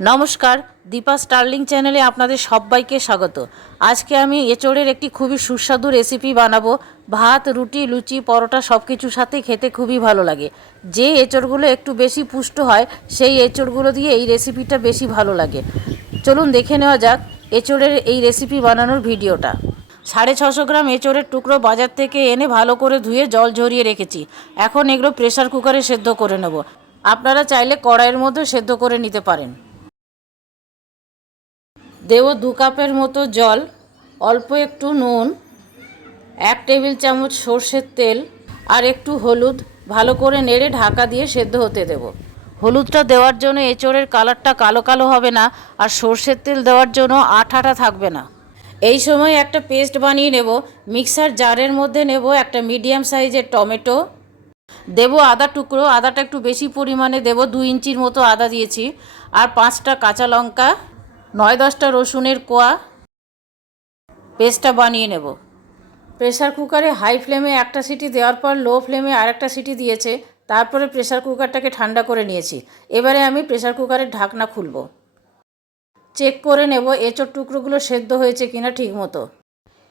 নমস্কার, দীপা স্টার্লিং চ্যানেলে আপনাদের সবাইকে স্বাগত। আজকে আমি এঁচড়ের একটি খুবই সুস্বাদু রেসিপি বানাবো। ভাত, রুটি, লুচি, পরোটা সব কিছুর সাথে খেতে খুবই ভালো লাগে। যে এঁচড়গুলো একটু বেশি পুষ্ট হয়, সেই এঁচড়গুলো দিয়ে এই রেসিপিটা বেশি ভালো লাগে। চলুন দেখে নেওয়া যাক এঁচড়ের এই রেসিপি বানানোর ভিডিওটা। সাড়ে ছশো গ্রাম এঁচড়ের টুকরো বাজার থেকে এনে ভালো করে ধুয়ে জল ঝরিয়ে রেখেছি। এখন এগুলো প্রেসার কুকারে সেদ্ধ করে নেব। আপনারা চাইলে কড়াইয়ের মধ্যে সেদ্ধ করে নিতে পারেন। দেব দু কাপের মতো জল, অল্প একটু নুন, এক টেবিল চামচ সর্ষের তেল আর একটু হলুদ। ভালো করে নেড়ে ঢাকা দিয়ে সেদ্ধ হতে দেব। হলুদটা দেওয়ার জন্য এঁচড়ের কালারটা কালো কালো হবে না আর সর্ষের তেল দেওয়ার জন্য আঠাটা থাকবে না। এই সময় একটা পেস্ট বানিয়ে নেব। মিক্সার জারের মধ্যে নেব একটা মিডিয়াম সাইজের টমেটো। দেব আদা টুকরো। আদাটা একটু বেশি পরিমাণে দেব। দু ইঞ্চির মতো আদা দিয়েছি। আর পাঁচটা কাঁচা লঙ্কা। নয় দশটা রসুনের কোয়া পেস্টটা বানিয়ে নেব। প্রেসার কুকারে হাই ফ্লেমে একটা সিটি দেওয়ার পর লো ফ্লেমে আরেকটা সিটি দিয়েছে, তারপরে প্রেসার কুকারটাকে ঠান্ডা করে নিয়েছি। এবারে আমি প্রেসার কুকারের ঢাকনা খুলব। চেক করে নেব এঁচোর টুকরোগুলো সেদ্ধ হয়েছে কিনা ঠিক মতো।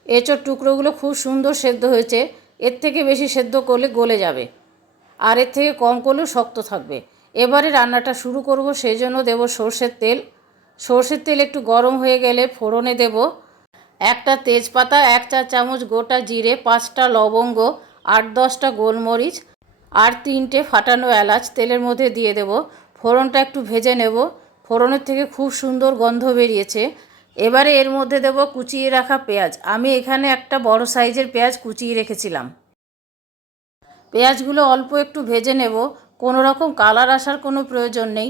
এঁচোর টুকরোগুলো খুব সুন্দর সেদ্ধ হয়েছে, এর থেকে বেশি সেদ্ধ করলে গলে যাবে, আর এর থেকে কম করলেও শক্ত থাকবে। এবারে রান্নাটা শুরু করব সেই জন্য দেবো সর্ষের তেল সর্ষের তেল একটু গরম হয়ে গেলে ফোড়নে দেব। একটা তেজপাতা, এক চা চামচ গোটা জিরে, পাঁচটা লবঙ্গ, আট দশটা গোলমরিচ আর তিনটে ফাটানো এলাচ তেলের মধ্যে দিয়ে দেব। ফোড়নটা একটু ভেজে নেব। ফোড়নের থেকে খুব সুন্দর গন্ধ বেরিয়েছে। এবারে এর মধ্যে দেব কুচিয়ে রাখা পেঁয়াজ। আমি এখানে একটা বড় সাইজের পেঁয়াজ কুচিয়ে রেখেছিলাম। পেঁয়াজগুলো অল্প একটু ভেজে নেব। কোনো রকম কালার আসার কোনো প্রয়োজন নেই।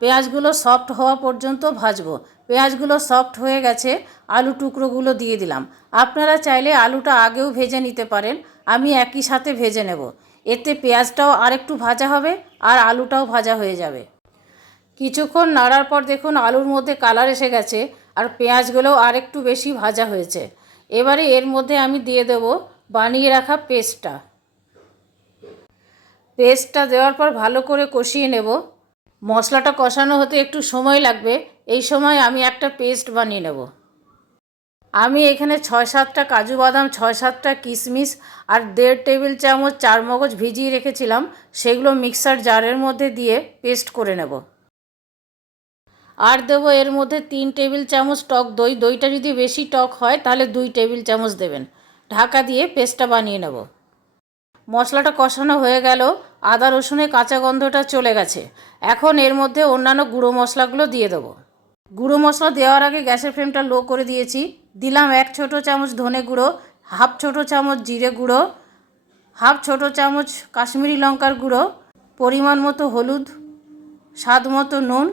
পেঁয়াজগুলো সফট হওয়া পর্যন্ত ভাজবো। পেঁয়াজগুলো সফট হয়ে গেছে, আলু টুকরোগুলো দিয়ে দিলাম। আপনারা চাইলে আলুটা আগেও ভেজে নিতে পারেন, আমি একই সাথে ভেজে নেব। এতে পেঁয়াজটাও আরেকটু ভাজা হবে আর আলুটাও ভাজা হয়ে যাবে। কিছুক্ষণ নাড়ার পর দেখুন আলুর মধ্যে কালার এসে গেছে আর পেঁয়াজগুলোও আরেকটু বেশি ভাজা হয়েছে। এবারে এর মধ্যে আমি দিয়ে দেব বানিয়ে রাখা পেস্টটা পেস্টটা দেওয়ার পর ভালো করে কষিয়ে নেব। মশলাটা কষানো হতে একটু সময় লাগবে। এই সময় আমি একটা পেস্ট বানিয়ে নেব। আমি এখানে ছয় সাতটা কাজু বাদাম, ছয় সাতটা কিশমিশ আর দেড় টেবিল চামচ চার মগজ ভিজিয়ে রেখেছিলাম। সেগুলো মিক্সার জারের মধ্যে দিয়ে পেস্ট করে নেব। আর দেবো এর মধ্যে তিন টেবিল চামচ টক দই। দইটা যদি বেশি টক হয়, তাহলে দুই টেবিল চামচ দেবেন। ঢাকা দিয়ে পেস্টটা বানিয়ে নেব। মশলাটা কষানো হয়ে গেল, আদা, রসুনের কাঁচা গন্ধটা চলে গেছে। এখন এর মধ্যে অন্যান্য গুঁড়ো মশলাগুলো দিয়ে দেবো। গুঁড়ো মশলা দেওয়ার আগে গ্যাসের ফ্লেমটা লো করে দিয়েছি। দিলাম এক ছোটো চামচ ধনে গুঁড়ো, হাফ ছোটো চামচ জিরে গুঁড়ো, হাফ ছোটো চামচ কাশ্মীরি লঙ্কার গুঁড়ো, পরিমাণ মতো হলুদ, স্বাদ মতো নুন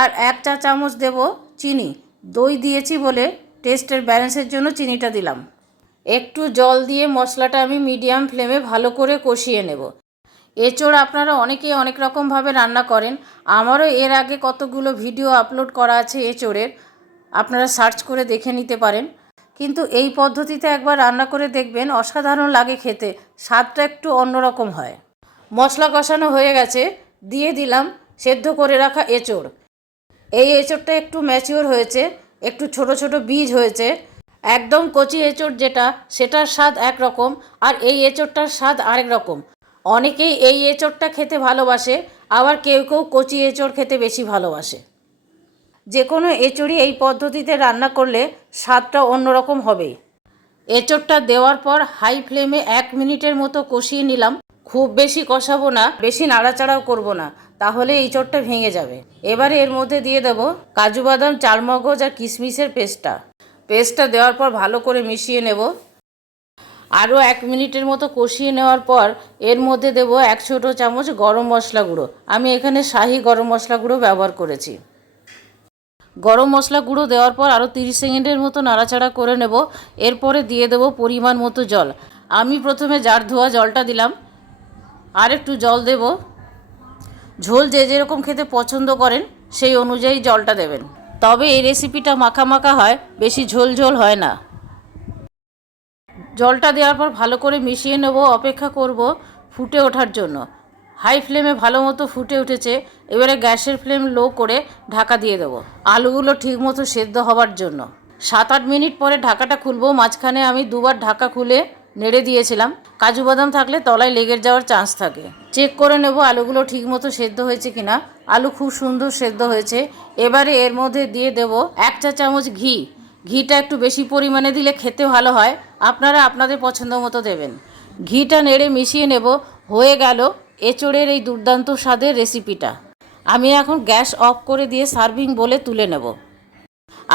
আর এক চা চামচ দেব চিনি। দই দিয়েছি বলে টেস্টের ব্যালেন্সের জন্য চিনিটা দিলাম। একটু জল দিয়ে মশলাটা আমি মিডিয়াম ফ্লেমে ভালো করে কষিয়ে নেব। এঁচোড় আপনারা অনেকেই অনেক রকমভাবে রান্না করেন। আমারও এর আগে কতগুলো ভিডিও আপলোড করা আছে এঁচোড়ের। আপনারা সার্চ করে দেখে নিতে পারেন। কিন্তু এই পদ্ধতিতে একবার রান্না করে দেখবেন, অসাধারণ লাগে খেতে। স্বাদটা একটু অন্যরকম হয়। মশলা কষানো হয়ে গেছে। দিয়ে দিলাম সেদ্ধ করে রাখা এঁচোড়। এই এঁচোড়টা একটু ম্যাচিওর হয়েছে। একটু ছোট ছোট বীজ হয়েছে। একদম কচি এঁচোড় যেটা, সেটার স্বাদ একরকম আর এই এঁচোড়টার স্বাদ আরেক রকম। অনেকেই এই এঁচোড়টা খেতে ভালোবাসে, আবার কেউ কেউ কচি এঁচোড় খেতে বেশি ভালোবাসে। যে কোনো এঁচোড়ই এই পদ্ধতিতে রান্না করলে স্বাদটা অন্যরকম হবেই। এঁচোড়টা দেওয়ার পর হাই ফ্লেমে এক মিনিটের মতো কষিয়ে নিলাম। খুব বেশি কষাবো না, বেশি নাড়াচাড়াও করব না, তাহলে এঁচোড়টা ভেঙে যাবে। এবারে এর মধ্যে দিয়ে দেব কাজু বাদাম চারমগজ আর কিশমিশের পেস্টটা। পেস্টটা দেওয়ার পর ভালো করে মিশিয়ে নেব। আরও এক মিনিটের মতো কষিয়ে নেওয়ার পর এর মধ্যে দেব এক ছোটো চামচ গরম মশলা গুঁড়ো। আমি এখানে শাহি গরম মশলা গুঁড়ো ব্যবহার করেছি। গরম মশলা গুঁড়ো দেওয়ার পর আরও তিরিশ সেকেন্ডের মতো নাড়াচাড়া করে নেব। এরপরে দিয়ে দেব পরিমাণ মতো জল। আমি প্রথমে জার ধোয়া জলটা দিলাম। আর একটু জল দেব। ঝোল যে যেরকম খেতে পছন্দ করেন, সেই অনুযায়ী জলটা দেবেন। তবে এই রেসিপিটা মাখা মাখা হয়, বেশি ঝোল ঝোল হয় না। জলটা দেওয়ার পর ভালো করে মিশিয়ে নেব, অপেক্ষা করব ফুটে ওঠার জন্য। হাই ফ্লেমে ভালো মতো ফুটে উঠেছে, এবারে গ্যাসের ফ্লেম লো করে ঢাকা দিয়ে দেবো। আলুগুলো ঠিক মতো সেদ্ধ হবার জন্য। সাত আট মিনিট পরে ঢাকাটা খুলবো, মাঝখানে আমি দুবার ঢাকা খুলে নেড়ে দিয়েছিলাম। কাজু বাদাম থাকলে তলায় লেগে যাওয়ার চান্স থাকে। চেক করে নেব আলুগুলো ঠিক মতো সেদ্ধ হয়েছে কিনা। আলু খুব সুন্দর সেদ্ধ হয়েছে। এবারে এর মধ্যে দিয়ে দেব এক চা চামচ ঘি। ঘিটা একটু বেশি পরিমাণে দিলে খেতে ভালো হয়। আপনারা আপনাদের পছন্দ মতো দেবেন। ঘিটা নেড়ে মিশিয়ে নেব। হয়ে গেল এঁচড়ের এই দুর্দান্ত স্বাদের রেসিপিটা আমি এখন গ্যাস অফ করে দিয়ে সার্ভিং বলে তুলে নেব।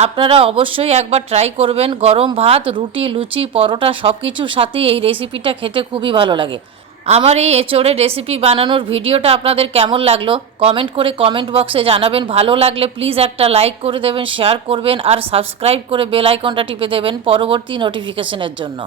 আপনারা অবশ্যই একবার ট্রাই করবেন। গরম ভাত, রুটি, লুচি, পরোটা সব কিছুর সাথেই এই রেসিপিটা খেতে খুবই ভালো লাগে। আমার এই এঁচড়ের রেসিপি বানানোর ভিডিওটা আপনাদের কেমন লাগল? কমেন্ট করে কমেন্ট বক্সে জানাবেন। ভালো লাগলে প্লিজ একটা লাইক করে দেবেন শেয়ার করবেন, আর সাবস্ক্রাইব করে বেল আইকনটা টিপে দেবেন পরবর্তী নোটিফিকেশনের জন্য।